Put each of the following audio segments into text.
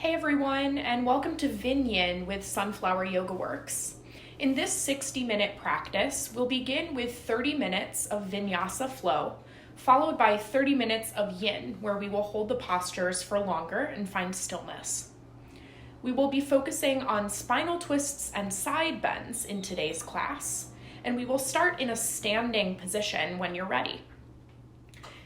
Hey everyone, and welcome to VinYin with Sunflower Yoga Works. In this 60-minute practice, we'll begin with 30 minutes of vinyasa flow, followed by 30 minutes of yin, where we will hold the postures for longer and find stillness. We will be focusing on spinal twists and side bends in today's class, and we will start in a standing position when you're ready.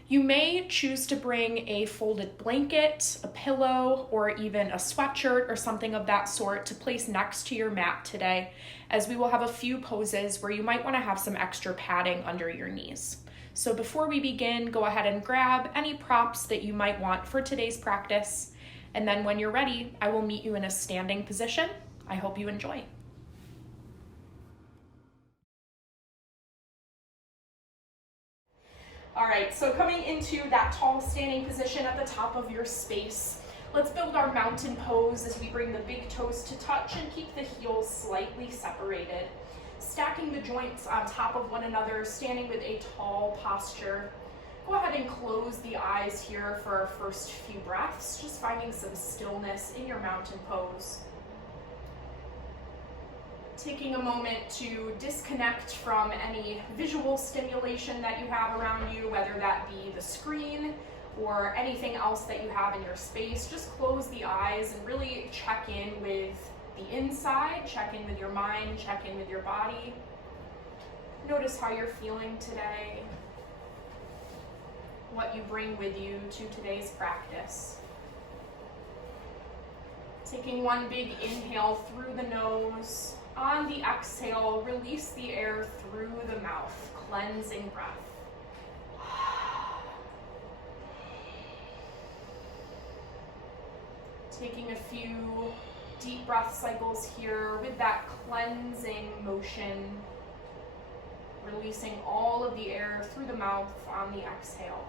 You may choose to bring a folded blanket, a pillow, or even a sweatshirt or something of that sort to place next to your mat today, as we will have a few poses where you might want to have some extra padding under your knees. So before we begin, go ahead and grab any props that you might want for today's practice, and then when you're ready, I will meet you in a standing position. I hope you enjoy. All right, so coming into that tall standing position at the top of your space, let's build our mountain pose as we bring the big toes to touch and keep the heels slightly separated. Stacking the joints on top of one another, standing with a tall posture. Go ahead and close the eyes here for our first few breaths, just finding some stillness in your mountain pose. Taking a moment to disconnect from any visual stimulation that you have around you, whether that be the screen or anything else that you have in your space. Just close the eyes and really check in with the inside, check in with your mind, check in with your body. Notice how you're feeling today, what you bring with you to today's practice. Taking one big inhale through the nose. On the exhale, release the air through the mouth, cleansing breath. Taking a few deep breath cycles here with that cleansing motion, releasing all of the air through the mouth on the exhale.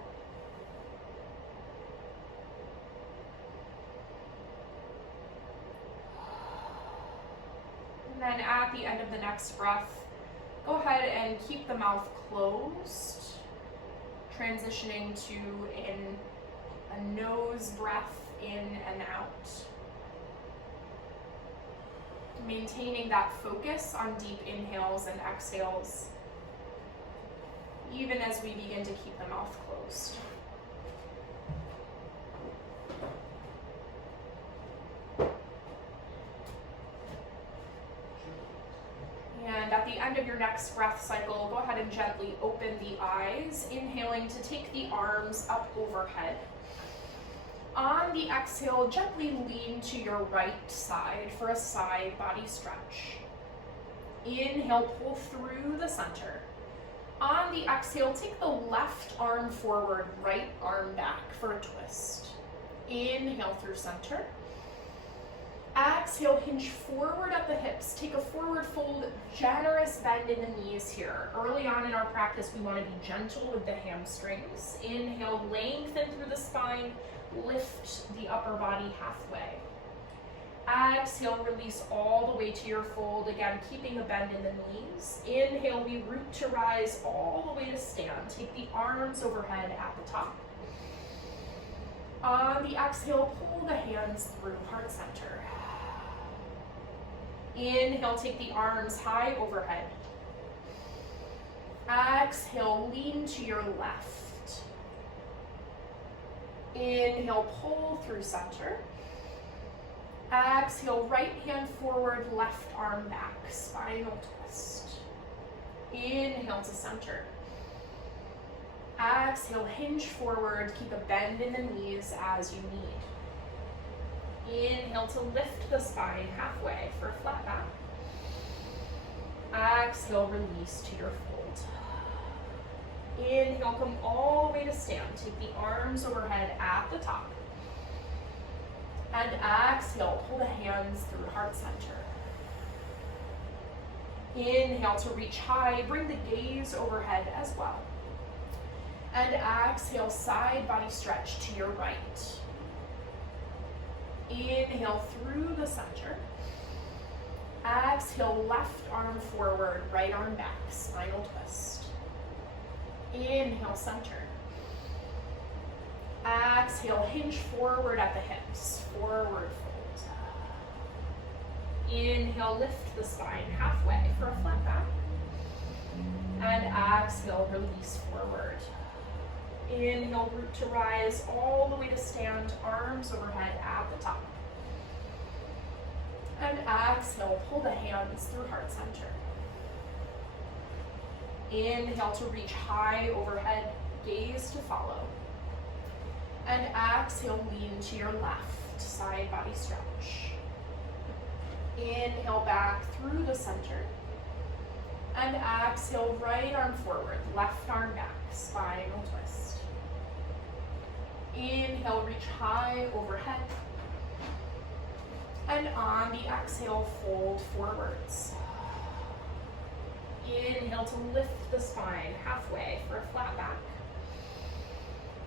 And then at the end of the next breath, go ahead and keep the mouth closed, transitioning to a nose breath in and out. Maintaining that focus on deep inhales and exhales, even as we begin to keep the mouth closed. And at the end of your next breath cycle, go ahead and gently open the eyes, inhaling to take the arms up overhead. On the exhale, gently lean to your right side for a side body stretch. Inhale, pull through the center. On the exhale, take the left arm forward, right arm back for a twist. Inhale through center. Exhale, hinge forward at the hips. Take a forward fold, generous bend in the knees here. Early on in our practice, we want to be gentle with the hamstrings. Inhale, lengthen through the spine, lift the upper body halfway. Exhale, release all the way to your fold. Again, keeping a bend in the knees. Inhale, we root to rise all the way to stand. Take the arms overhead at the top. On the exhale, pull the hands through heart center. Inhale, take the arms high overhead. Exhale, lean to your left. Inhale, pull through center. Exhale, right hand forward, left arm back, spinal twist. Inhale to center. Exhale, hinge forward, keep a bend in the knees as you need. Inhale to lift the spine halfway for a flat back. Exhale, release to your fold. Inhale, come all the way to stand. Take the arms overhead at the top. And exhale, pull the hands through heart center. Inhale to reach high, bring the gaze overhead as well. And exhale, side body stretch to your right. Inhale through the center. Exhale, left arm forward, right arm back, spinal twist. Inhale, center. Exhale, hinge forward at the hips. Forward fold. Inhale, lift the spine halfway for a flat back. And exhale, release forward. Inhale, root to rise all the way to stand, arms overhead at the top. And exhale, pull the hands through heart center. Inhale to reach high overhead, gaze to follow. And exhale, lean to your left, side body stretch. Inhale back through the center. And exhale, right arm forward, left arm back, spinal twist. Inhale, reach high overhead. And on the exhale, fold forwards. Inhale to lift the spine halfway for a flat back.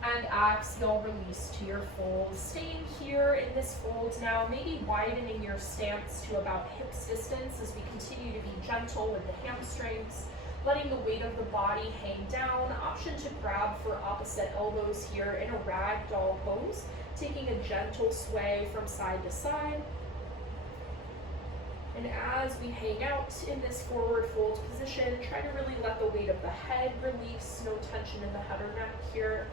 And exhale, release to your fold. Staying here in this fold now, maybe widening your stance to about hips distance as we continue to be gentle with the hamstrings, letting the weight of the body hang down. Option to grab for opposite elbows here in a ragdoll pose, taking a gentle sway from side to side. And as we hang out in this forward fold position, try to really let the weight of the head release, no tension in the head or neck here.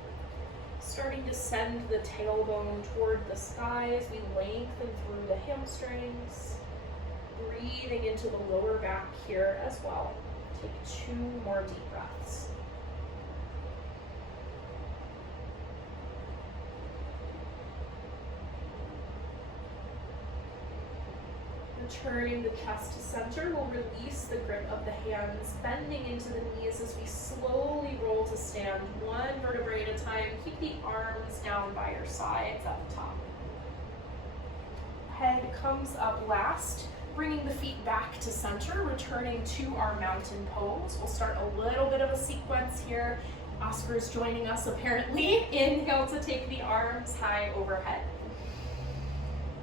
Starting to send the tailbone toward the sky as we lengthen through the hamstrings. Breathing into the lower back here as well. Take 2 more deep breaths. Returning the chest to center, we'll release the grip of the hands, bending into the knees as we slowly roll to stand, 1 vertebrae at a time. Keep the arms down by your sides at the top. Head comes up last, bringing the feet back to center, returning to our mountain pose. We'll start a little bit of a sequence here. Oscar's joining us apparently. Inhale to take the arms high overhead.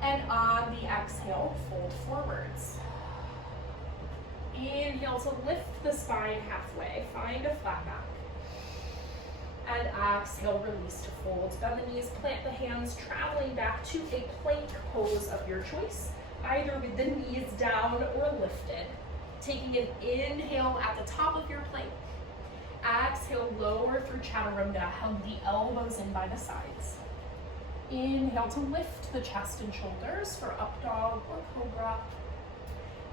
And on the exhale, fold forwards. Inhale to lift the spine halfway, find a flat back. And exhale, release to fold. Bend the knees, plant the hands, traveling back to a plank pose of your choice, either with the knees down or lifted. Taking an inhale at the top of your plank. Exhale, lower through chaturanga, hug the elbows in by the sides. Inhale to lift the chest and shoulders for up dog or cobra.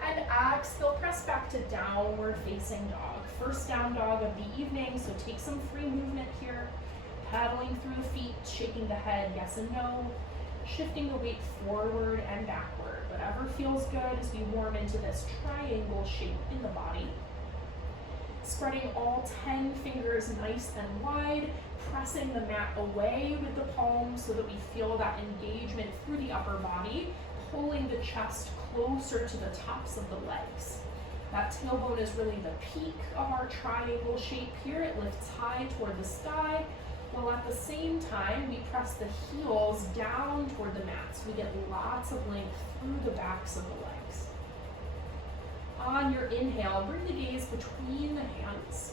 And exhale, press back to downward facing dog. First down dog of the evening, so take some free movement here. Paddling through the feet, shaking the head, yes and no. Shifting the weight forward and backward. Whatever feels good as we warm into this triangle shape in the body. Spreading all 10 fingers nice and wide, pressing the mat away with the palms so that we feel that engagement through the upper body, pulling the chest closer to the tops of the legs. That tailbone is really the peak of our triangle shape here. It lifts high toward the sky, while at the same time we press the heels down toward the mat so we get lots of length through the backs of the legs. On your inhale, bring the gaze between the hands.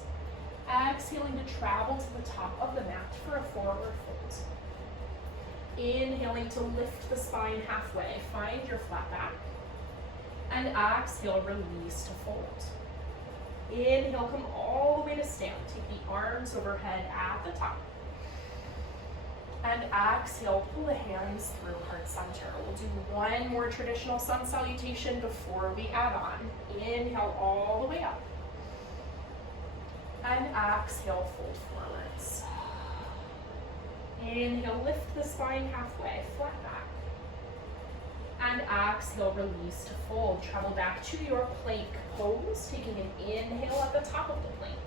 Exhaling to travel to the top of the mat for a forward fold. Inhaling to lift the spine halfway, find your flat back. And exhale, release to fold. Inhale, come all the way to stand. Take the arms overhead at the top. And exhale, pull the hands through heart center. We'll do 1 more traditional sun salutation before we add on. Inhale all the way up. And exhale, fold forwards. Inhale, lift the spine halfway, flat back. And exhale, release to fold. Travel back to your plank pose, taking an inhale at the top of the plank.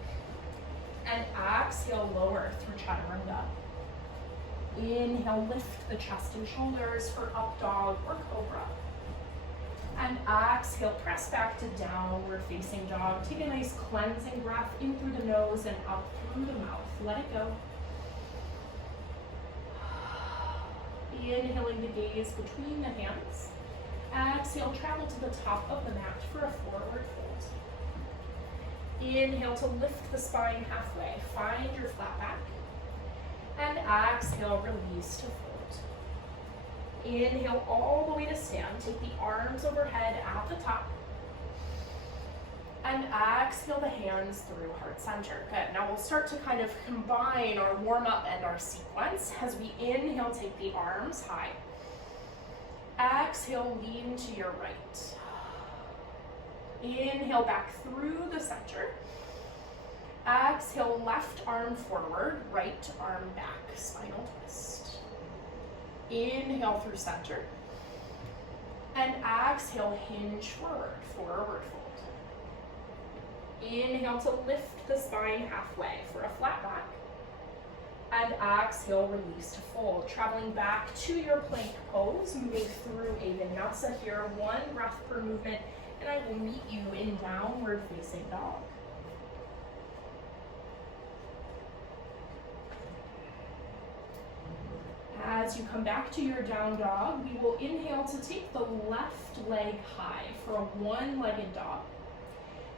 And exhale, lower through chaturanga. Inhale, lift the chest and shoulders for up dog or cobra. And exhale, press back to downward facing dog. Take a nice cleansing breath in through the nose and out through the mouth. Let it go. Inhaling the gaze between the hands. Exhale, travel to the top of the mat for a forward fold. Inhale to lift the spine halfway. Find your flat back. And exhale, release to fold. Inhale all the way to stand. Take the arms overhead at the top. And exhale the hands through heart center. Good. Now we'll start to kind of combine our warm up and our sequence. As we inhale, take the arms high. Exhale, lean to your right. Inhale back through the center. Exhale, left arm forward, right arm back, spinal twist. Inhale through center. And exhale, hinge forward, forward fold. Inhale to lift the spine halfway for a flat back. And exhale, release to fold. Traveling back to your plank pose, moving through a vinyasa here, 1 breath per movement, and I will meet you in downward facing dog. As you come back to your down dog, we will inhale to take the left leg high for a 1-legged dog.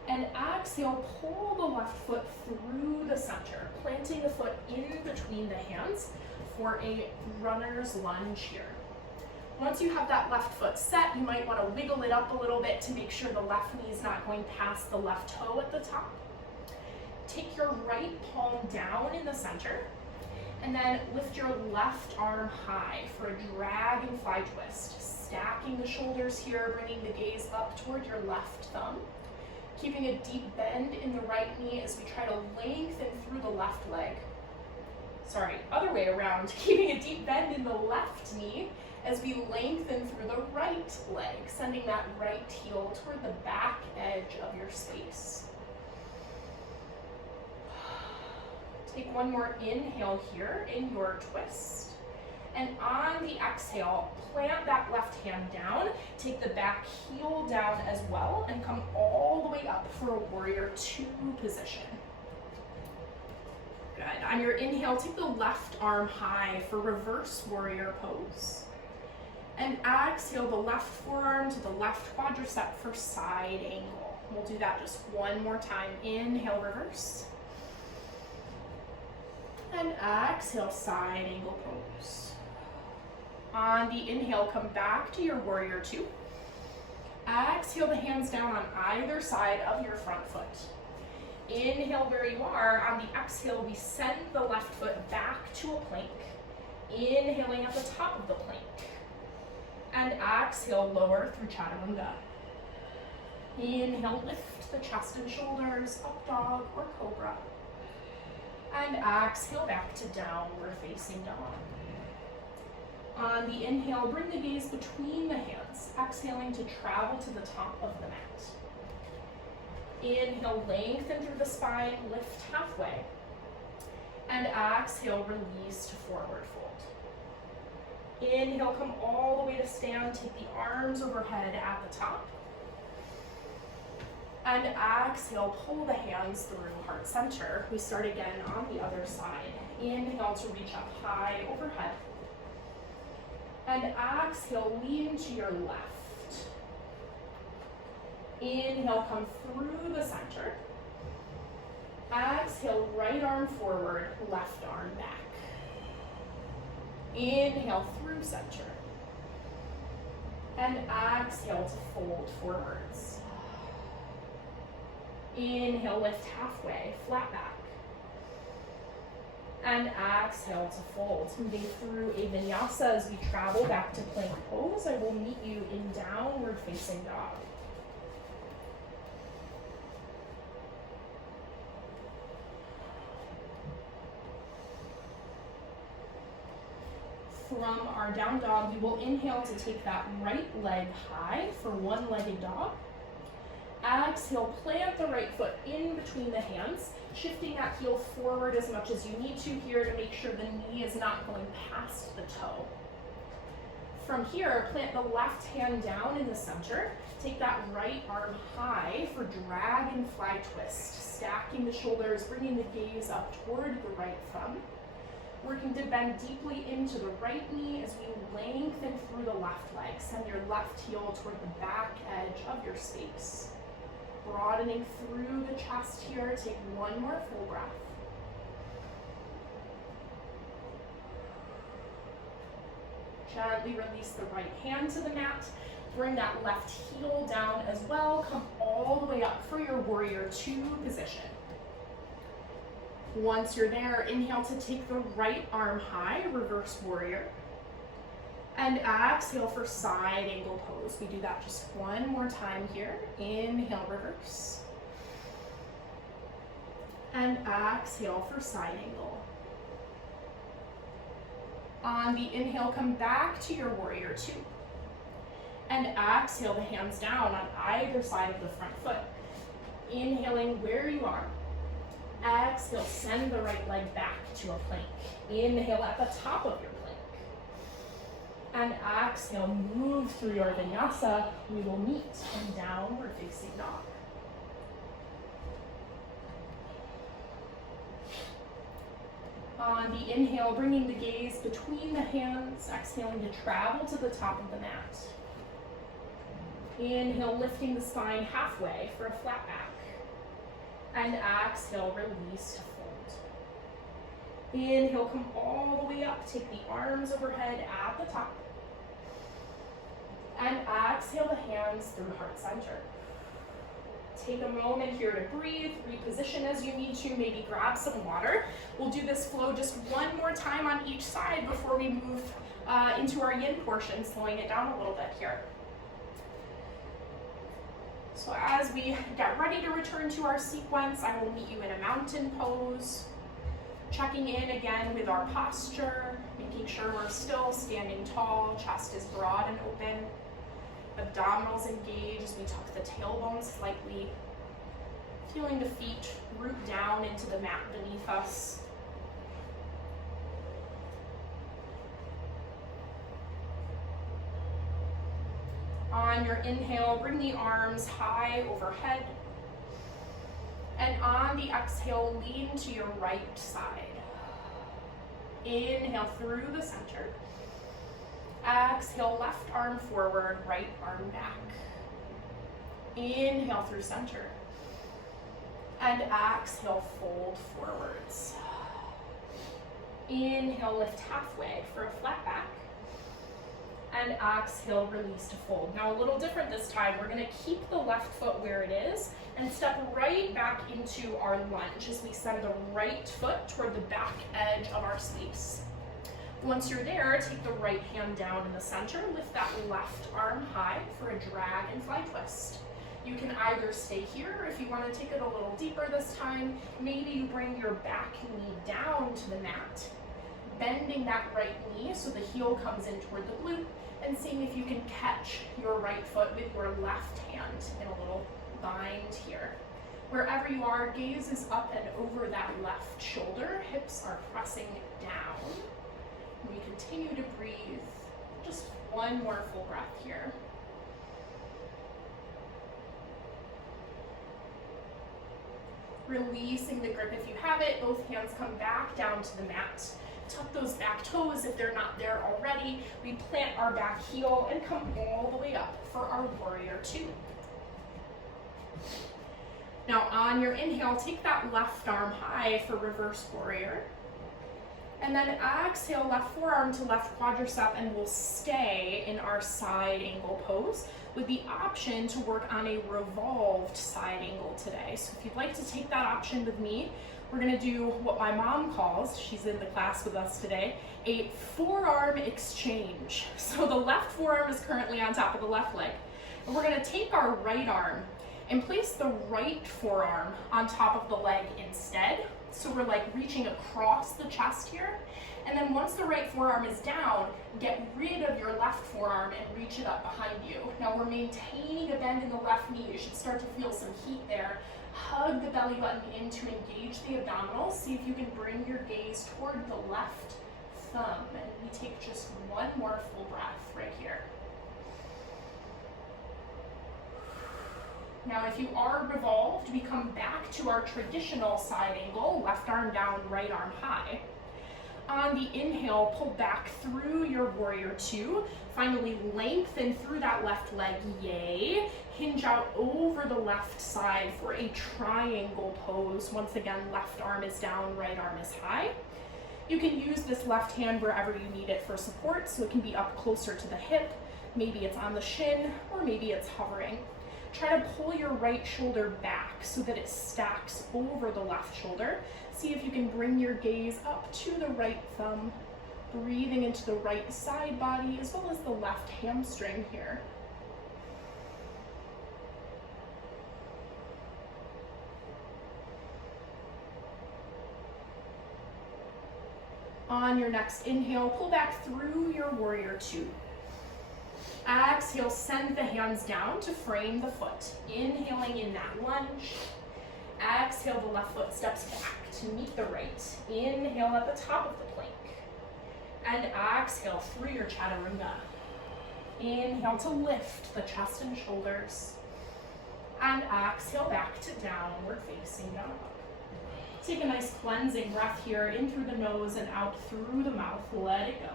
And exhale, pull the left foot through the center, planting the foot in between the hands for a runner's lunge here. Once you have that left foot set, you might want to wiggle it up a little bit to make sure the left knee is not going past the left toe at the top. Take your right palm down in the center, and then lift your left arm high for a dragonfly twist. Stacking the shoulders here, bringing the gaze up toward your left thumb. Keeping a deep bend in the right knee as we try to lengthen through the left leg. Sorry, other way around. Keeping a deep bend in the left knee as we lengthen through the right leg, sending that right heel toward the back edge of your space. Take one more inhale here in your twist. And on the exhale, plant that left hand down, take the back heel down as well, and come all the way up for a warrior 2 position. Good. On your inhale, take the left arm high for reverse warrior pose. And exhale the left forearm to the left quadricep for side angle. We'll do that just one more time. Inhale, reverse. And exhale, side angle pose. On the inhale, come back to your warrior 2. Exhale the hands down on either side of your front foot. Inhale where you are. On the exhale, we send the left foot back to a plank. Inhaling at the top of the plank. And exhale, lower through chaturanga. Inhale, lift the chest and shoulders, up dog or cobra. And exhale back to downward facing dog. On the inhale, bring the gaze between the hands, exhaling to travel to the top of the mat. Inhale, lengthen through the spine, lift halfway. And exhale, release to forward fold. Inhale, come all the way to stand, take the arms overhead at the top. And exhale, pull the hands through heart center. We start again on the other side. Inhale to reach up high overhead. And exhale, lean to your left. Inhale, come through the center. Exhale, right arm forward, left arm back. Inhale through center. And exhale to fold forwards. Inhale, lift halfway, flat back. And exhale to fold. Moving through a vinyasa as we travel back to plank pose. I will meet you in downward facing dog. From our down dog, we will inhale to take that right leg high for 1-legged dog. Exhale, plant the right foot in between the hands, shifting that heel forward as much as you need to here to make sure the knee is not going past the toe. From here, plant the left hand down in the center. Take that right arm high for dragonfly twist, stacking the shoulders, bringing the gaze up toward the right thumb. Working to bend deeply into the right knee as we lengthen through the left leg. Send your left heel toward the back edge of your space. Broadening through the chest here. Take one more full breath. Gently release the right hand to the mat. Bring that left heel down as well. Come all the way up for your warrior two position. Once you're there, inhale to take the right arm high, reverse warrior. And exhale for side angle pose. We do that just one more time here. Inhale, reverse. And exhale for side angle. On the inhale, come back to your warrior two. And exhale the hands down on either side of the front foot. Inhaling where you are. Exhale, send the right leg back to a plank. Inhale at the top of your plank. And exhale, move through your vinyasa. We will meet in downward facing dog. On the inhale, bringing the gaze between the hands, exhaling to travel to the top of the mat. Inhale, lifting the spine halfway for a flat back. And exhale, release to fold. Inhale, come all the way up. Take the arms overhead at the top. And exhale the hands through heart center. Take a moment here to breathe, reposition as you need to, maybe grab some water. We'll do this flow just one more time on each side before we move into our yin portion, slowing it down a little bit here. So as we get ready to return to our sequence, I will meet you in a mountain pose, checking in again with our posture, making sure we're still standing tall, chest is broad and open, abdominals engaged as we tuck the tailbone slightly, feeling the feet root down into the mat beneath us. On your inhale, bring the arms high overhead. And on the exhale, lean to your right side. Inhale through the center. Exhale, left arm forward, right arm back. Inhale through center. And exhale, fold forwards. Inhale, lift halfway for a flat back. And exhale, release to fold. Now a little different this time. We're gonna keep the left foot where it is and step right back into our lunge as we send the right foot toward the back edge of our space. Once you're there, take the right hand down in the center, lift that left arm high for a dragonfly twist. You can either stay here, or if you want to take it a little deeper this time, maybe you bring your back knee down to the mat, bending that right knee so the heel comes in toward the glute, and seeing if you can catch your right foot with your left hand in a little bind here. Wherever you are, gaze is up and over that left shoulder, hips are pressing down. We continue to breathe. Just one more full breath here. Releasing the grip if you have it. Both hands come back down to the mat. Tuck those back toes if they're not there already. We plant our back heel and come all the way up for our warrior two. Now on your inhale, take that left arm high for reverse warrior. And then exhale, left forearm to left quadricep, and we'll stay in our side angle pose with the option to work on a revolved side angle today. So if you'd like to take that option with me, we're gonna do what my mom calls, she's in the class with us today, a forearm exchange. So the left forearm is currently on top of the left leg. And we're gonna take our right arm and place the right forearm on top of the leg instead. So we're like reaching across the chest here. And then once the right forearm is down, get rid of your left forearm and reach it up behind you. Now we're maintaining a bend in the left knee. You should start to feel some heat there. Hug the belly button in to engage the abdominals. See if you can bring your gaze toward the left thumb. And we take just one more full breath right here. Now if you are revolved, we come back to our traditional side angle, left arm down, right arm high. On the inhale, pull back through your warrior two. Finally, lengthen through that left leg, yay. Hinge out over the left side for a triangle pose. Once again, left arm is down, right arm is high. You can use this left hand wherever you need it for support, so it can be up closer to the hip, maybe it's on the shin, or maybe it's hovering. Try to pull your right shoulder back so that it stacks over the left shoulder. See if you can bring your gaze up to the right thumb, breathing into the right side body as well as the left hamstring here. On your next inhale, pull back through your warrior two. Exhale, send the hands down to frame the foot. Inhaling in that lunge. Exhale, the left foot steps back to meet the right. Inhale at the top of the plank. And exhale through your chaturanga. Inhale to lift the chest and shoulders. And exhale back to downward facing dog. Take a nice cleansing breath here, in through the nose and out through the mouth. Let it go.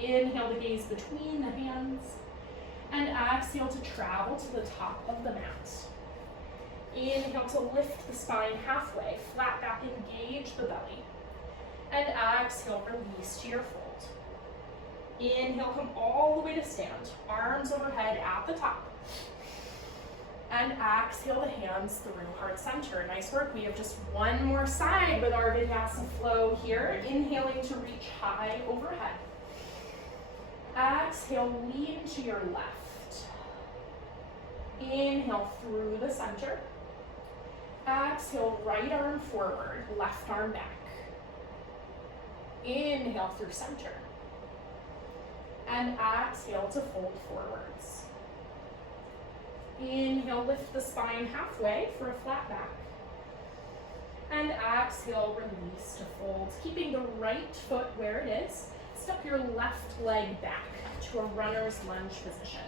Inhale to gaze between the hands. And exhale to travel to the top of the mat. Inhale to lift the spine halfway, flat back, engage the belly. And exhale, release to your fold. Inhale, come all the way to stand, arms overhead at the top. And exhale the hands through heart center. Nice work. We have just one more side with our vinyasa flow here. Inhaling to reach high overhead. Exhale, lean to your left. Inhale through the center. Exhale, right arm forward, left arm back. Inhale through center. And exhale to fold forwards. Inhale, lift the spine halfway for a flat back. And exhale, release to fold. Keeping the right foot where it is. Step your left leg back to a runner's lunge position.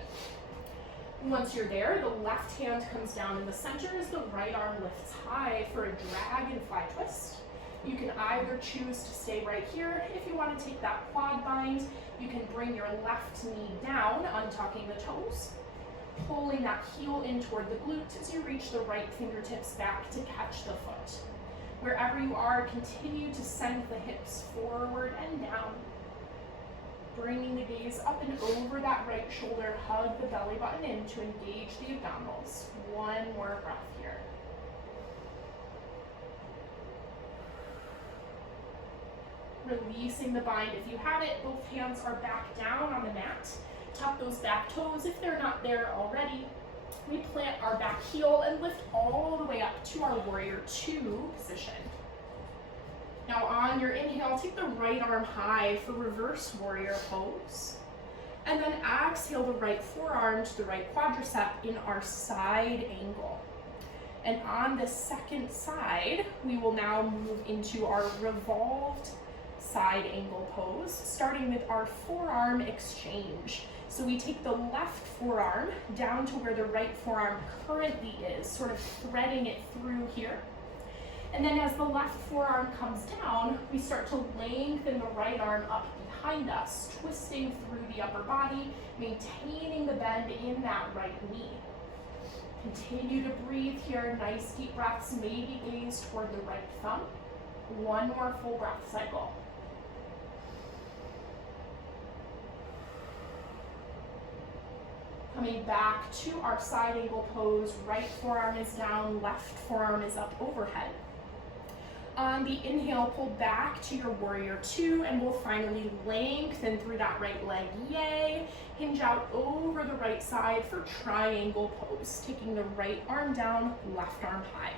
Once you're there, the left hand comes down in the center as the right arm lifts high for a dragonfly twist. You can either choose to stay right here. If you want to take that quad bind, you can bring your left knee down, untucking the toes, pulling that heel in toward the glute as you reach the right fingertips back to catch the foot. Wherever you are, continue to send the hips forward and down. Bringing the gaze up and over that right shoulder, hug the belly button in to engage the abdominals. One more breath here. Releasing the bind. If you have it, both hands are back down on the mat. Tuck those back toes if they're not there already. We plant our back heel and lift all the way up to our warrior two position. Now on your inhale, take the right arm high for reverse warrior pose. And then exhale the right forearm to the right quadricep in our side angle. And on the second side, we will now move into our revolved side angle pose, starting with our forearm exchange. So we take the left forearm down to where the right forearm currently is, sort of threading it through here. And then as the left forearm comes down, we start to lengthen the right arm up behind us, twisting through the upper body, maintaining the bend in that right knee. Continue to breathe here, nice deep breaths, maybe gaze toward the right thumb. One more full breath cycle. Coming back to our side angle pose, right forearm is down, left forearm is up overhead. On the inhale, pull back to your warrior two, and we'll finally lengthen through that right leg, yay. Hinge out over the right side for triangle pose, taking the right arm down, left arm high.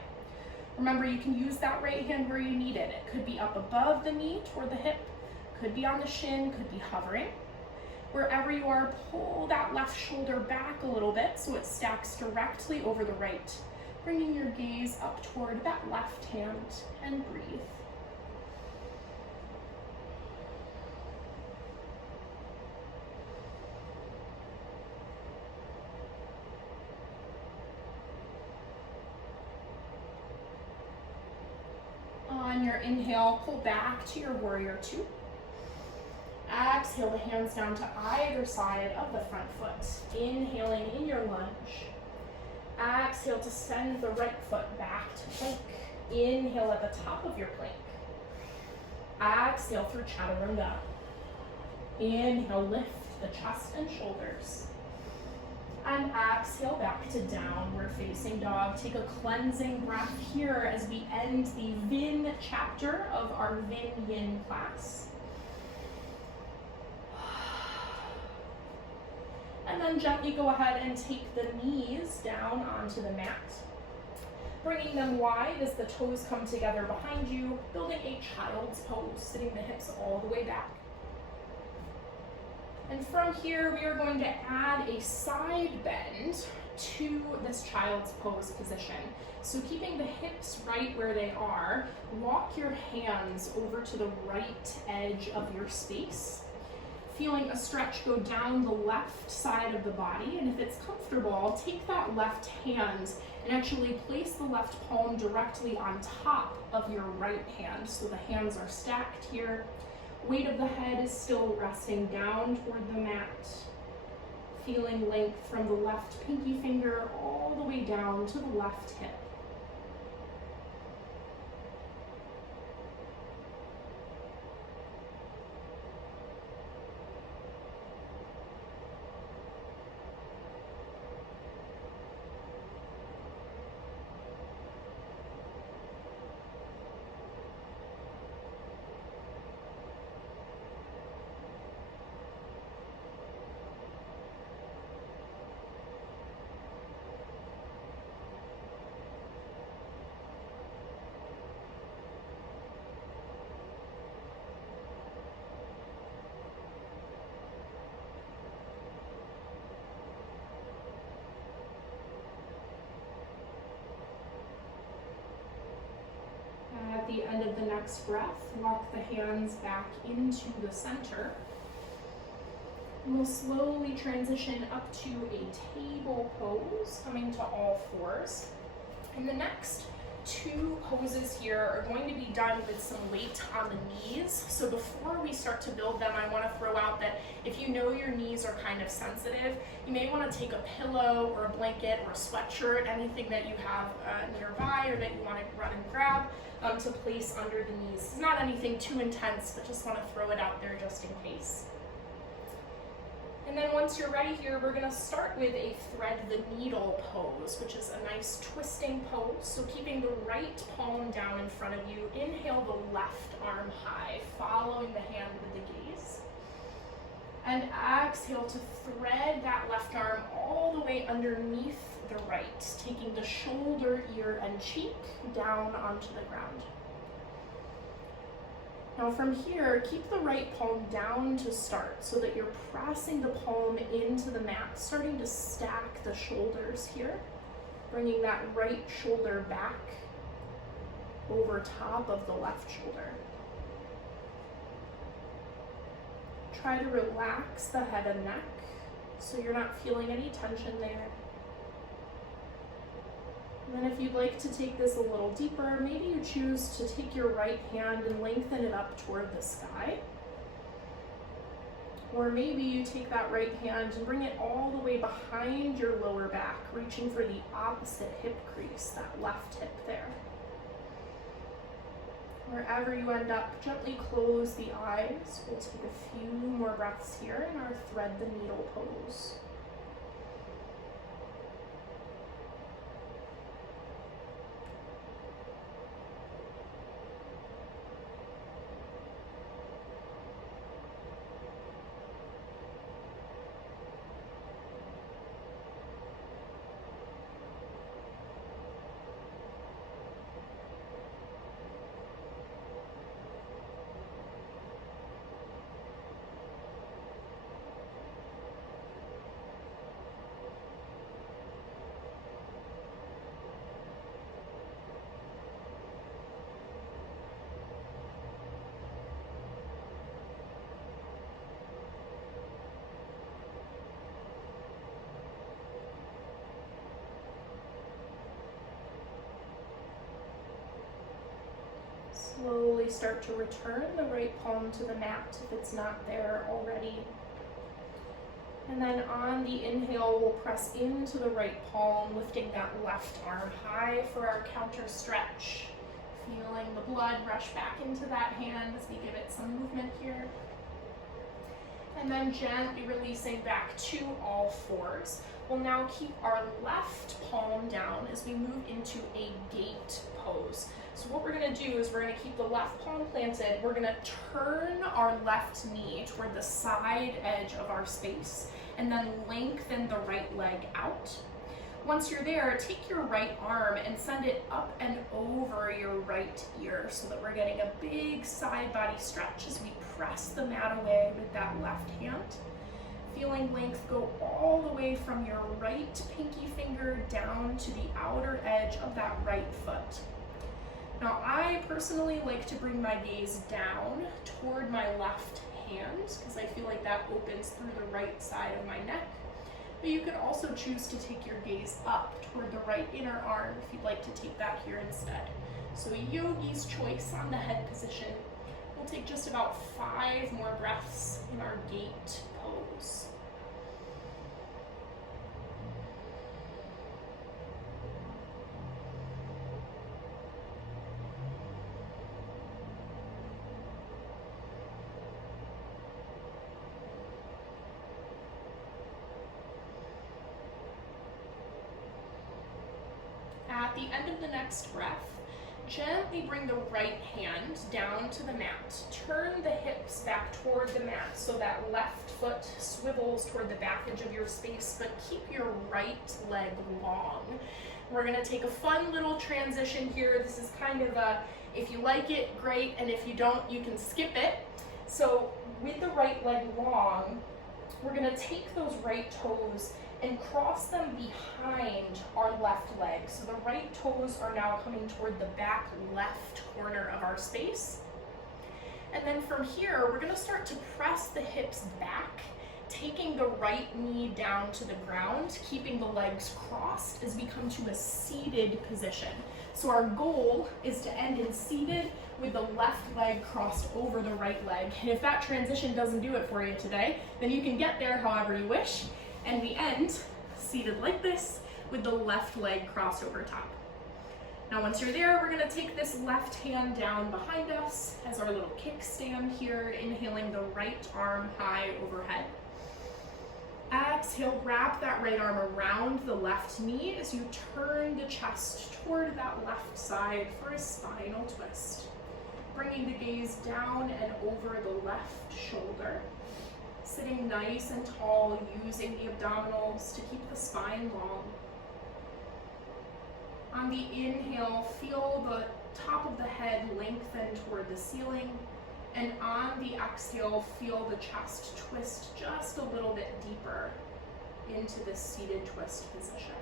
Remember, you can use that right hand where you need it. It could be up above the knee toward the hip, could be on the shin, could be hovering. Wherever you are, pull that left shoulder back a little bit so it stacks directly over the right. Bringing your gaze up toward that left hand and breathe. On your inhale, pull back to your warrior two. Exhale the hands down to either side of the front foot. Inhaling in your lunge. Exhale to send the right foot back to plank. Inhale at the top of your plank. Exhale through chaturanga. Inhale, lift the chest and shoulders. And exhale back to downward facing dog. Take a cleansing breath here as we end the Vin chapter of our VinYin class. And then gently go ahead and take the knees down onto the mat, bringing them wide as the toes come together behind you, building a child's pose, sitting the hips all the way back. And from here, we are going to add a side bend to this child's pose position. So keeping the hips right where they are, walk your hands over to the right edge of your space, feeling a stretch go down the left side of the body. And if it's comfortable, take that left hand and actually place the left palm directly on top of your right hand. So the hands are stacked here. Weight of the head is still resting down toward the mat. Feeling length from the left pinky finger all the way down to the left hip. At the end of the next breath, walk the hands back into the center. And we'll slowly transition up to a table pose, coming to all fours. And the next two poses here are going to be done with some weight on the knees. So before we start to build them, I want to throw out that if you know your knees are kind of sensitive, you may want to take a pillow or a blanket or a sweatshirt, anything that you have nearby or that you want to run and grab to place under the knees. It's not anything too intense, but just want to throw it out there just in case. And then once you're ready here, we're going to start with a thread the needle pose, which is a nice twisting pose. So keeping the right palm down in front of you, inhale the left arm high, following the hand with the gaze. And exhale to thread that left arm all the way underneath the right, taking the shoulder, ear, and cheek down onto the ground. Now from here, keep the right palm down to start so that you're pressing the palm into the mat, starting to stack the shoulders here, bringing that right shoulder back over top of the left shoulder. Try to relax the head and neck so you're not feeling any tension there. And then if you'd like to take this a little deeper, maybe you choose to take your right hand and lengthen it up toward the sky. Or maybe you take that right hand and bring it all the way behind your lower back, reaching for the opposite hip crease, that left hip there. Wherever you end up, gently close the eyes. We'll take a few more breaths here in our thread the needle pose. Slowly start to return the right palm to the mat if it's not there already. And then on the inhale, we'll press into the right palm, lifting that left arm high for our counter stretch. Feeling the blood rush back into that hand as we give it some movement here. And then gently releasing back to all fours. We'll now keep our left palm down as we move into a gate pose. So what we're gonna do is we're gonna keep the left palm planted. We're gonna turn our left knee toward the side edge of our space and then lengthen the right leg out. Once you're there, take your right arm and send it up and over your right ear so that we're getting a big side body stretch as we press the mat away with that left hand. Feeling length go all the way from your right pinky finger down to the outer edge of that right foot. Now, I personally like to bring my gaze down toward my left hand because I feel like that opens through the right side of my neck. But you could also choose to take your gaze up toward the right inner arm if you'd like to take that here instead. So yogi's choice on the head position. We'll take just about 5 more breaths in our gate pose. At the end of the next breath, gently bring the right hand down to the mat. Turn the hips back toward the mat so that left foot swivels toward the back edge of your space, but keep your right leg long. We're gonna take a fun little transition here. This is kind of a, if you like it, great, and if you don't, you can skip it. So with the right leg long, we're gonna take those right toes and cross them behind our left leg. So the right toes are now coming toward the back left corner of our space. And then from here, we're gonna start to press the hips back, taking the right knee down to the ground, keeping the legs crossed as we come to a seated position. So our goal is to end in seated with the left leg crossed over the right leg. And if that transition doesn't do it for you today, then you can get there however you wish. And we end seated like this with the left leg crossed over top. Now once you're there, we're gonna take this left hand down behind us as our little kickstand here, inhaling the right arm high overhead. Exhale, wrap that right arm around the left knee as you turn the chest toward that left side for a spinal twist. Bringing the gaze down and over the left shoulder. Sitting nice and tall, using the abdominals to keep the spine long. On the inhale, feel the top of the head lengthen toward the ceiling. And on the exhale, feel the chest twist just a little bit deeper into this seated twist position.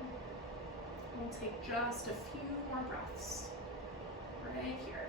We'll take just a few more breaths right here.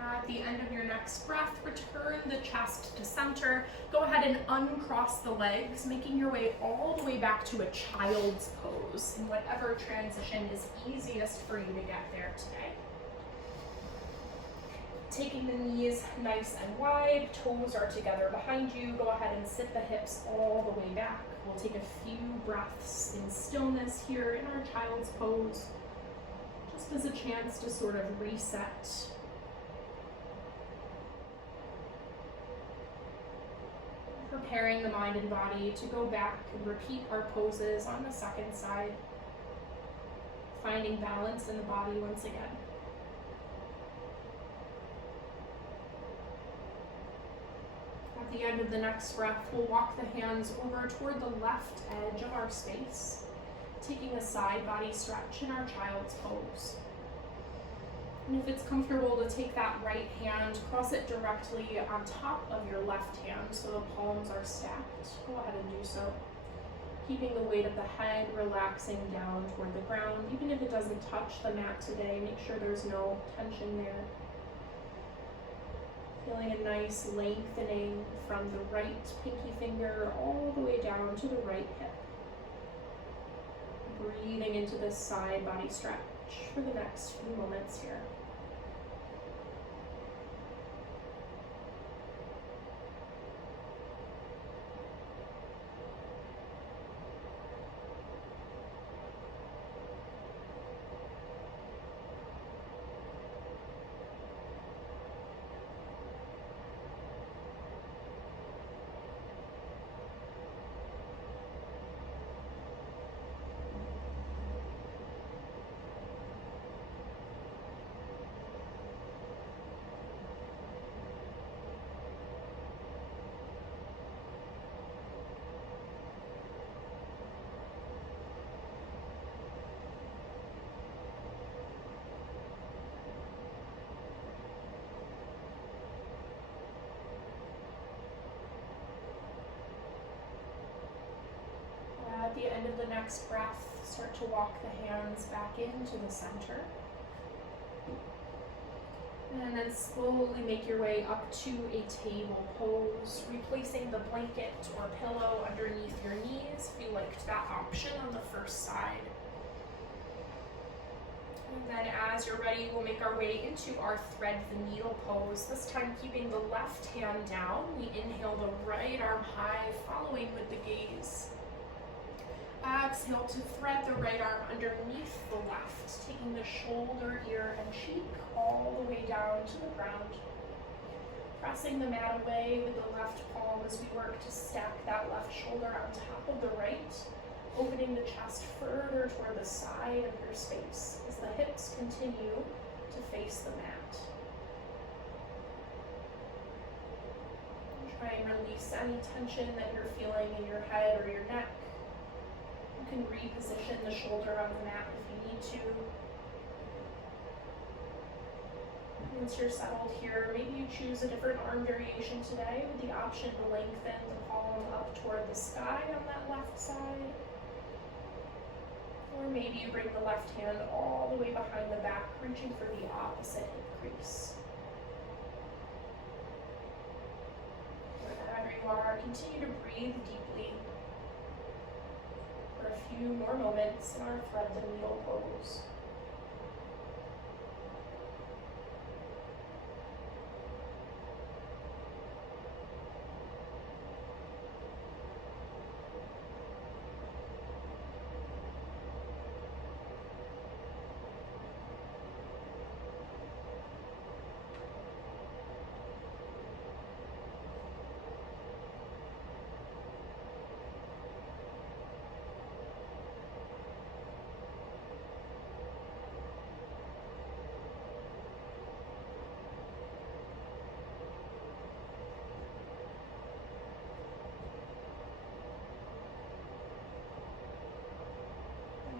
At the end of your next breath, return the chest to center. Go ahead and uncross the legs, making your way all the way back to a child's pose in whatever transition is easiest for you to get there today. Taking the knees nice and wide, toes are together behind you. Go ahead and sit the hips all the way back. We'll take a few breaths in stillness here in our child's pose, just as a chance to sort of reset. Preparing the mind and body to go back and repeat our poses on the second side. Finding balance in the body once again. At the end of the next breath, we'll walk the hands over toward the left edge of our space, taking a side body stretch in our child's pose. And if it's comfortable to take that right hand, cross it directly on top of your left hand so the palms are stacked. Go ahead and do so. Keeping the weight of the head relaxing down toward the ground. Even if it doesn't touch the mat today, make sure there's no tension there. Feeling a nice lengthening from the right pinky finger all the way down to the right hip. Breathing into this side body stretch for the next few moments here. At the end of the next breath, start to walk the hands back into the center. And then slowly make your way up to a table pose, replacing the blanket or pillow underneath your knees if you liked that option on the first side. And then as you're ready, we'll make our way into our thread the needle pose, this time keeping the left hand down. We inhale the right arm high, following with the gaze. Exhale to thread the right arm underneath the left, taking the shoulder, ear, and cheek all the way down to the ground. Pressing the mat away with the left palm as we work to stack that left shoulder on top of the right, opening the chest further toward the side of your space as the hips continue to face the mat. Try and release any tension that you're feeling in your head or your neck. You can reposition the shoulder on the mat if you need to. Once you're settled here, maybe you choose a different arm variation today with the option to lengthen the palm up toward the sky on that left side. Or maybe you bring the left hand all the way behind the back, reaching for the opposite hip crease. Wherever you are, continue to breathe deeply for a few more moments in our thread the needle pose.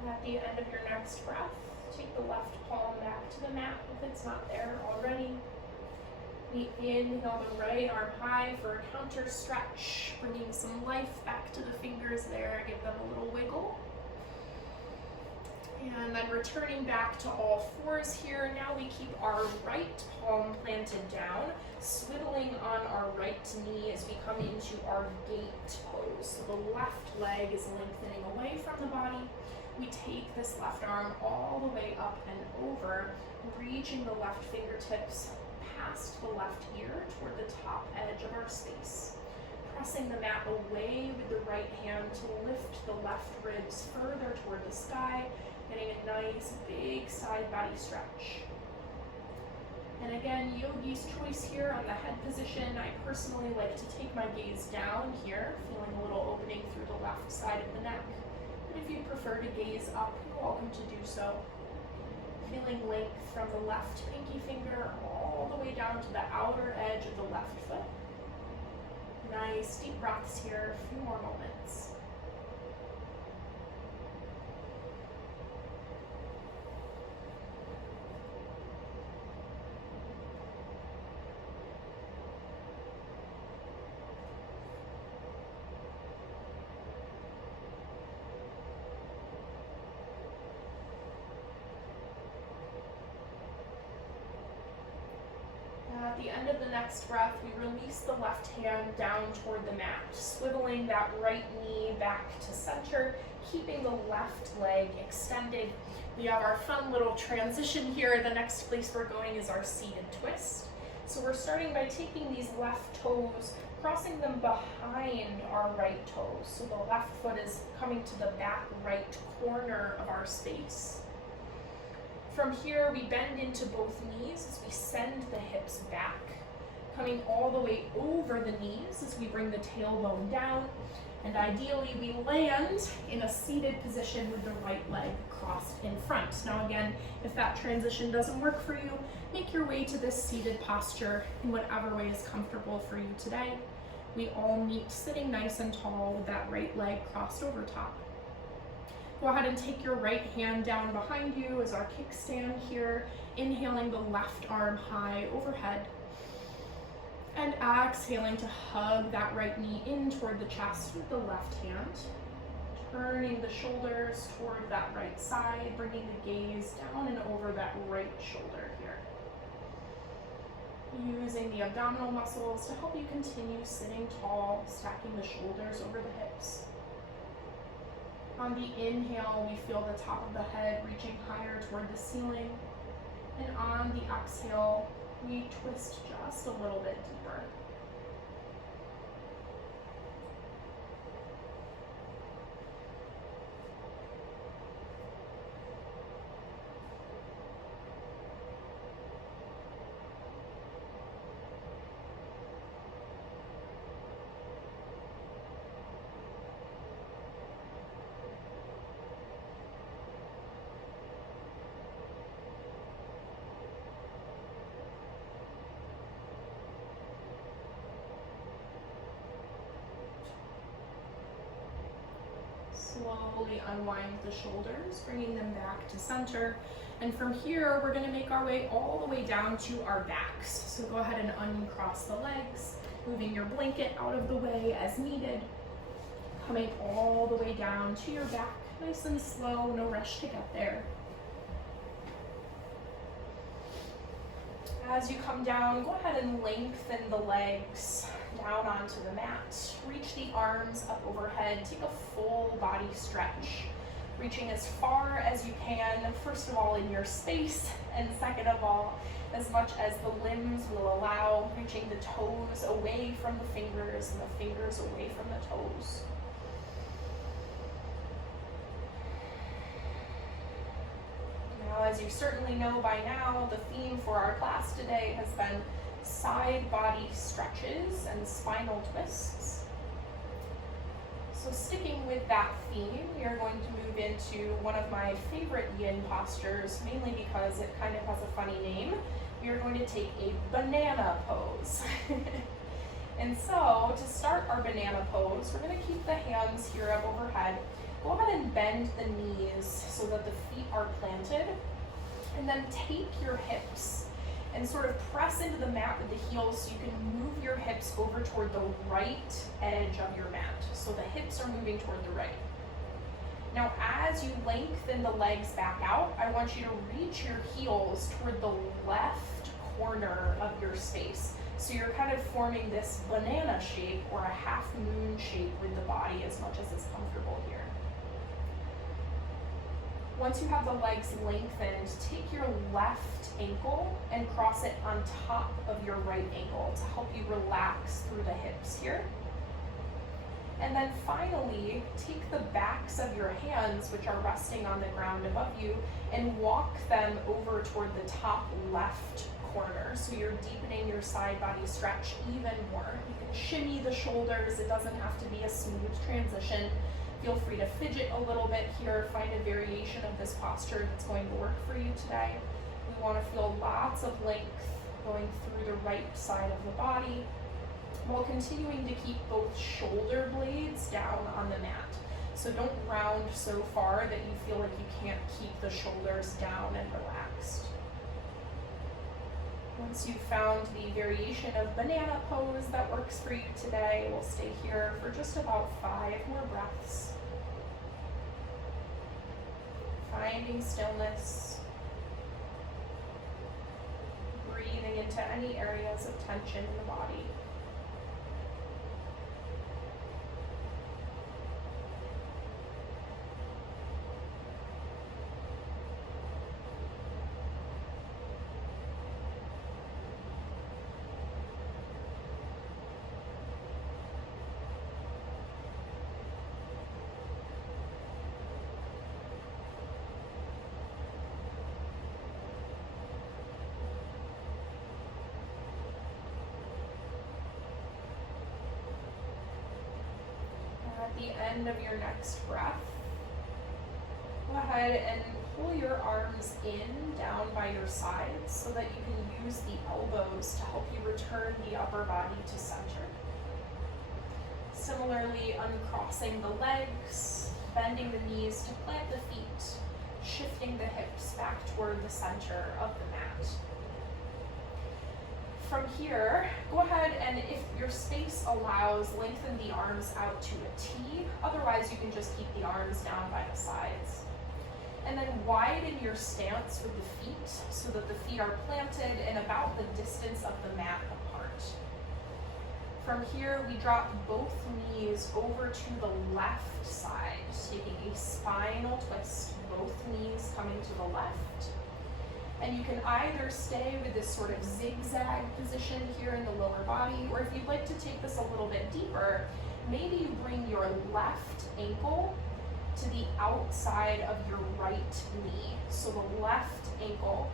At the end of your next breath, take the left palm back to the mat if it's not there already. We inhale the right arm high for a counter stretch, bringing some life back to the fingers there, give them a little wiggle. And then returning back to all fours here, now we keep our right palm planted down, swiveling on our right knee as we come into our gate pose. So the left leg is lengthening away from the body. We take this left arm all the way up and over, reaching the left fingertips past the left ear toward the top edge of our space. Pressing the mat away with the right hand to lift the left ribs further toward the sky, getting a nice big side body stretch. And again, yogi's choice here on the head position. I personally like to take my gaze down here, feeling a little opening through the left side of the neck. But if you prefer to gaze up, you're welcome to do so. Feeling length from the left pinky finger all the way down to the outer edge of the left foot. Nice deep breaths here, a few more moments. At the end of the next breath, we release the left hand down toward the mat, swiveling that right knee back to center, keeping the left leg extended. We have our fun little transition here. The next place we're going is our seated twist. So we're starting by taking these left toes, crossing them behind our right toes. So the left foot is coming to the back right corner of our space. From here, we bend into both knees as we send the hips back, coming all the way over the knees as we bring the tailbone down. And ideally, we land in a seated position with the right leg crossed in front. Now again, if that transition doesn't work for you, make your way to this seated posture in whatever way is comfortable for you today. We all meet sitting nice and tall with that right leg crossed over top. Go ahead and take your right hand down behind you as our kickstand here, inhaling the left arm high overhead. And exhaling to hug that right knee in toward the chest with the left hand. Turning the shoulders toward that right side, bringing the gaze down and over that right shoulder here. Using the abdominal muscles to help you continue sitting tall, stacking the shoulders over the hips. On the inhale, we feel the top of the head reaching higher toward the ceiling. And on the exhale, we twist just a little bit deeper. Slowly unwind the shoulders, bringing them back to center. And from here, we're going to make our way all the way down to our backs. So go ahead and uncross the legs, moving your blanket out of the way as needed. Coming all the way down to your back, nice and slow, no rush to get there. As you come down, go ahead and lengthen the legs down onto the mat. Reach the arms up overhead. Take a full body stretch, reaching as far as you can, first of all in your space, and second of all, as much as the limbs will allow, reaching the toes away from the fingers and the fingers away from the toes. Now, as you certainly know by now, the theme for our class today has been side body stretches and spinal twists. So sticking with that theme, we are going to move into one of my favorite yin postures, mainly because it kind of has a funny name. We are going to take a banana pose. And so to start our banana pose, we're going to keep the hands here up overhead. Go ahead and bend the knees so that the feet are planted, and then take your hips and sort of press into the mat with the heels so you can move your hips over toward the right edge of your mat. So the hips are moving toward the right. Now, as you lengthen the legs back out, I want you to reach your heels toward the left corner of your space. So you're kind of forming this banana shape or a half moon shape with the body as much as is comfortable here. Once you have the legs lengthened, take your left ankle and cross it on top of your right ankle to help you relax through the hips here. And then finally, take the backs of your hands, which are resting on the ground above you, and walk them over toward the top left corner. So you're deepening your side body stretch even more. You can shimmy the shoulders. It doesn't have to be a smooth transition. Feel free to fidget a little bit here, find a variation of this posture that's going to work for you today. We want to feel lots of length going through the right side of the body, while continuing to keep both shoulder blades down on the mat. So don't round so far that you feel like you can't keep the shoulders down and relaxed. Once you've found the variation of banana pose that works for you today, we'll stay here for just about 5 more breaths. Finding stillness, breathing into any areas of tension in the body. At the end of your next breath, go ahead and pull your arms in, down by your sides so that you can use the elbows to help you return the upper body to center. Similarly, uncrossing the legs, bending the knees to plant the feet, shifting the hips back toward the center of the mat. From here, go ahead and if your space allows, lengthen the arms out to a T. Otherwise, you can just keep the arms down by the sides. And then widen your stance with the feet so that the feet are planted in about the distance of the mat apart. From here, we drop both knees over to the left side, taking a spinal twist, both knees coming to the left. And you can either stay with this sort of zigzag position here in the lower body, or if you'd like to take this a little bit deeper, maybe you bring your left ankle to the outside of your right knee. So the left ankle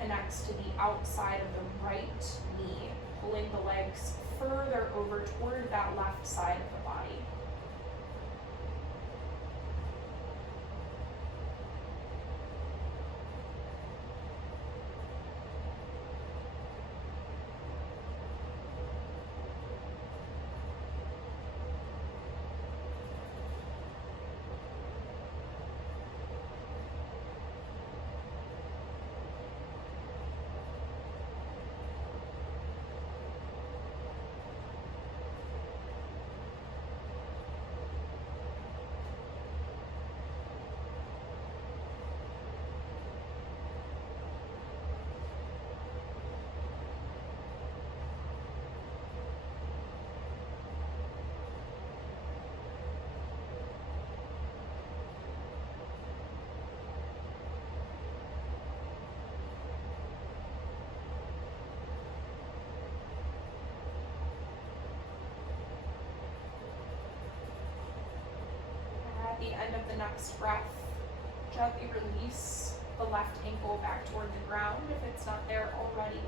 connects to the outside of the right knee, pulling the legs further over toward that left side of the body. The end of the next breath, gently release the left ankle back toward the ground if it's not there already.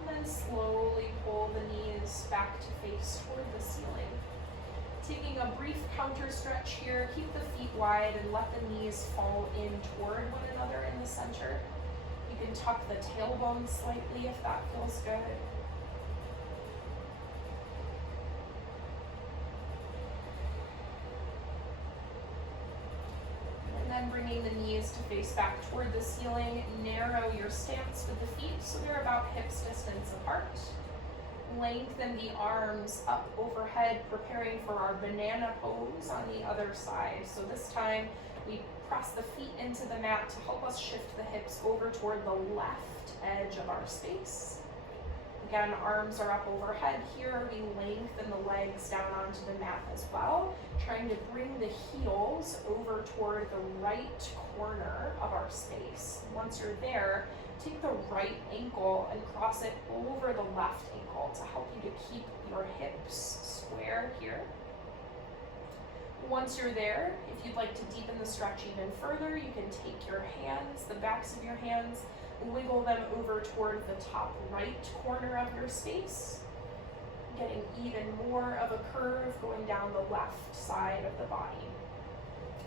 And then slowly pull the knees back to face toward the ceiling. Taking a brief counter stretch here, keep the feet wide and let the knees fall in toward one another in the center. You can tuck the tailbone slightly if that feels good. Then bringing the knees to face back toward the ceiling, narrow your stance with the feet so they're about hips distance apart. Lengthen the arms up overhead, preparing for our banana pose on the other side. So this time we press the feet into the mat to help us shift the hips over toward the left edge of our space. Again, arms are up overhead here. We lengthen the legs down onto the mat as well, trying to bring the heels over toward the right corner of our space. Once you're there, take the right ankle and cross it over the left ankle to help you to keep your hips square here. Once you're there, if you'd like to deepen the stretch even further, you can take your hands, the backs of your hands, wiggle them over toward the top right corner of your space, getting even more of a curve going down the left side of the body.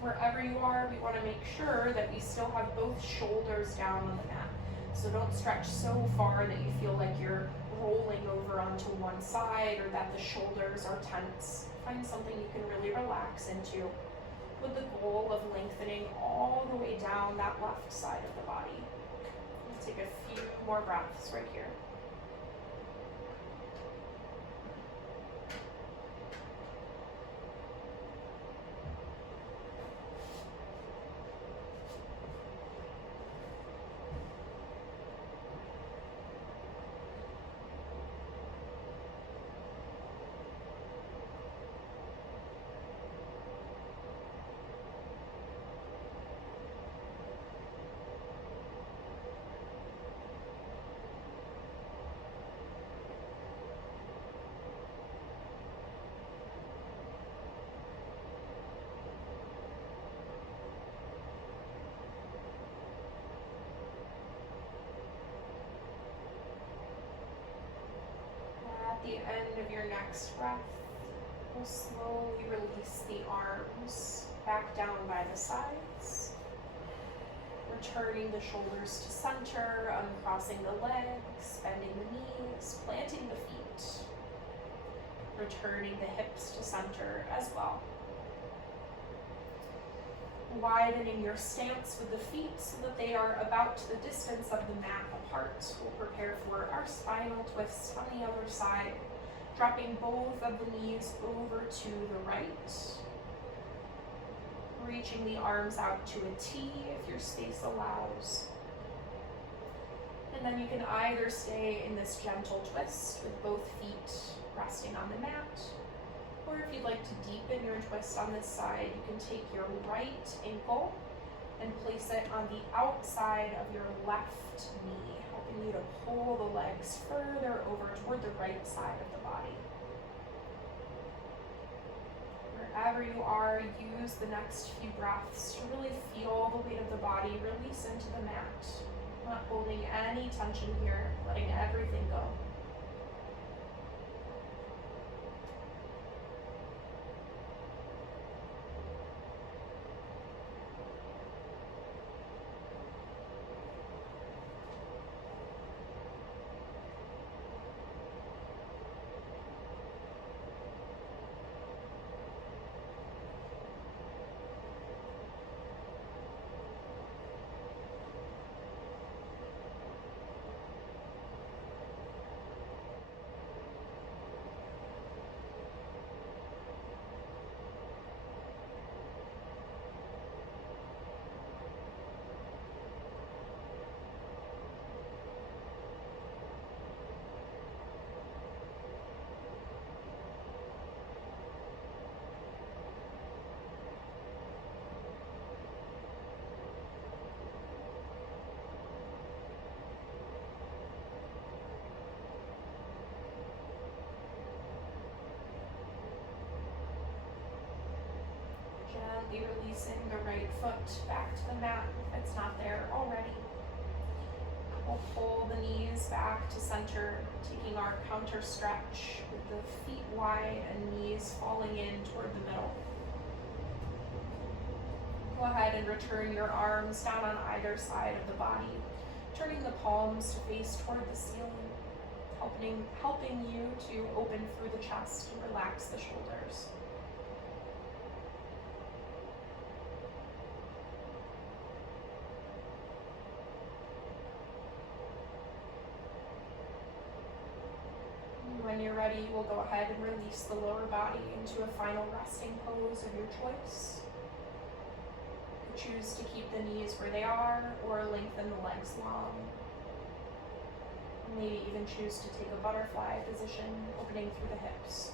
Wherever you are, we want to make sure that we still have both shoulders down on the mat. So don't stretch so far that you feel like you're rolling over onto one side or that the shoulders are tense. Find something you can really relax into with the goal of lengthening all the way down that left side of the body. Let's take a few more breaths right here. your next breath, we'll slowly release the arms back down by the sides, returning the shoulders to center, uncrossing the legs, bending the knees, planting the feet, returning the hips to center as well. Widening your stance with the feet so that they are about the distance of the mat apart. We'll prepare for our spinal twist on the other side, dropping both of the knees over to the right, reaching the arms out to a T if your space allows. And then you can either stay in this gentle twist with both feet resting on the mat, or if you'd like to deepen your twist on this side, you can take your right ankle and place it on the outside of your left knee, helping you to pull the legs further over toward the right side of the body. Wherever you are, use the next few breaths to really feel the weight of the body release into the mat. Not holding any tension here, letting everything go. Gently releasing the right foot back to the mat if it's not there already. We'll pull the knees back to center, taking our counter stretch with the feet wide and knees falling in toward the middle. Go ahead and return your arms down on either side of the body, turning the palms to face toward the ceiling, helping you to open through the chest and relax the shoulders. When you're ready, we'll go ahead and release the lower body into a final resting pose of your choice. You choose to keep the knees where they are or lengthen the legs long. Maybe even choose to take a butterfly position, opening through the hips.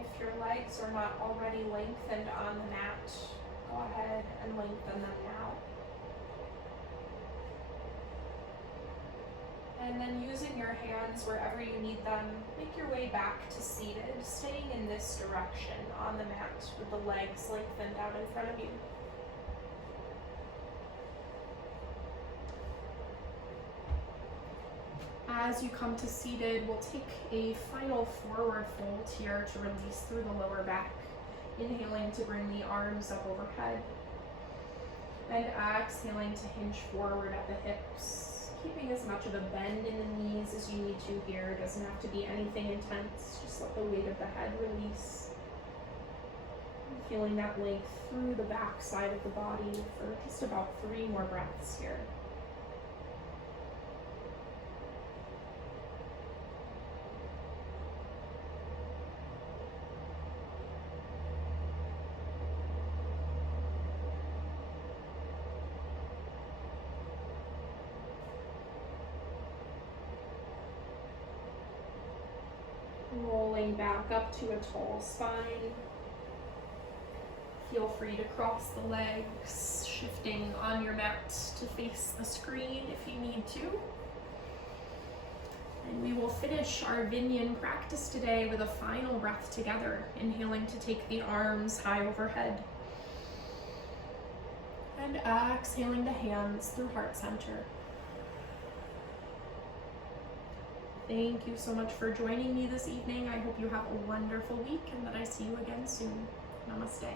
If your legs are not already lengthened on the mat, go ahead and lengthen them now. And then using your hands wherever you need them, make your way back to seated, staying in this direction on the mat with the legs lengthened out in front of you. As you come to seated, we'll take a final forward fold here to release through the lower back. Inhaling to bring the arms up overhead. And exhaling to hinge forward at the hips. Keeping as much of a bend in the knees as you need to here. It doesn't have to be anything intense. Just let the weight of the head release. And feeling that length through the back side of the body for just about 3 more breaths here. Rolling back up to a tall spine. Feel free to cross the legs, shifting on your mat to face the screen if you need to. And we will finish our VinYin practice today with a final breath together, inhaling to take the arms high overhead. And exhaling the hands through heart center. Thank you so much for joining me this evening. I hope you have a wonderful week and that I see you again soon. Namaste.